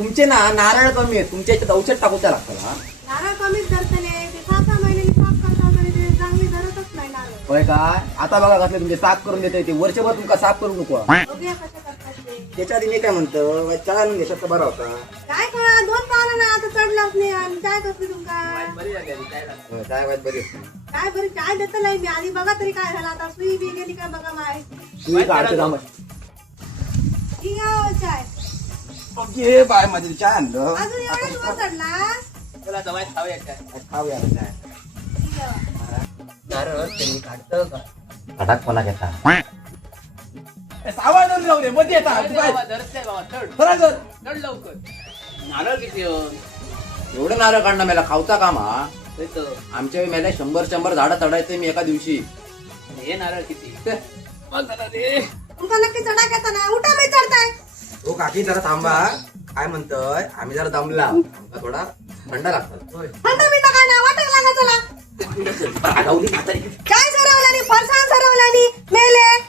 तुमचे ना नारळ कमी आहेत, तुमच्या इथे औषध टाकूचा लागतं ना. नारळ कमीच धरतले ते 6-6 महिन्यांनी साफ करतात आणि ते चांगली धरतच नाही नारळ. होय काय? आता बघा कसले तुमचे साफ करून देते ते वर्षभर तुमका साफ करू नको. बघूया कसं करतात ते. त्याच्या आधी मी काय म्हणतो चहा आणून देशात बरा होता. काय कळा 2 पावलं ना आता चढलाच नाही आणि काय कसली तुमका होय, काय वाईट बघेल काय बरी काय देत नाही मी आधी बघा तरी काय झालं आता सुई बी गेली काय बघा माय सुई काढते जांभळ. ही गावाची आहे घे बाय माझी चहा आणलं. अजून एवढा दिवस चढला खाऊया काय ही गावा. नारळ त्यांनी काढतं का? खटाक कोणा घेता सावधान राहू दे मध्ये येतात लवकर नारळ किती हो? एवढं नारळ काढणं मला खावता कामा. ते तर. आमच्या मेला 100 झाडं चढायचं मी एका दिवशी. हे नारळ किती तुमका नक्की चढा घेता ना उठा मी चढताय हो काकी जरा थांबा. काय म्हणतोय आम्ही जरा दमला आमका थोडा थंड लागतात. थंड मिनिटं काय नाही वाटत लागा चला आगाऊली म्हातारी. काय सरवल्यानी फरसाण सरवल्यानी मेले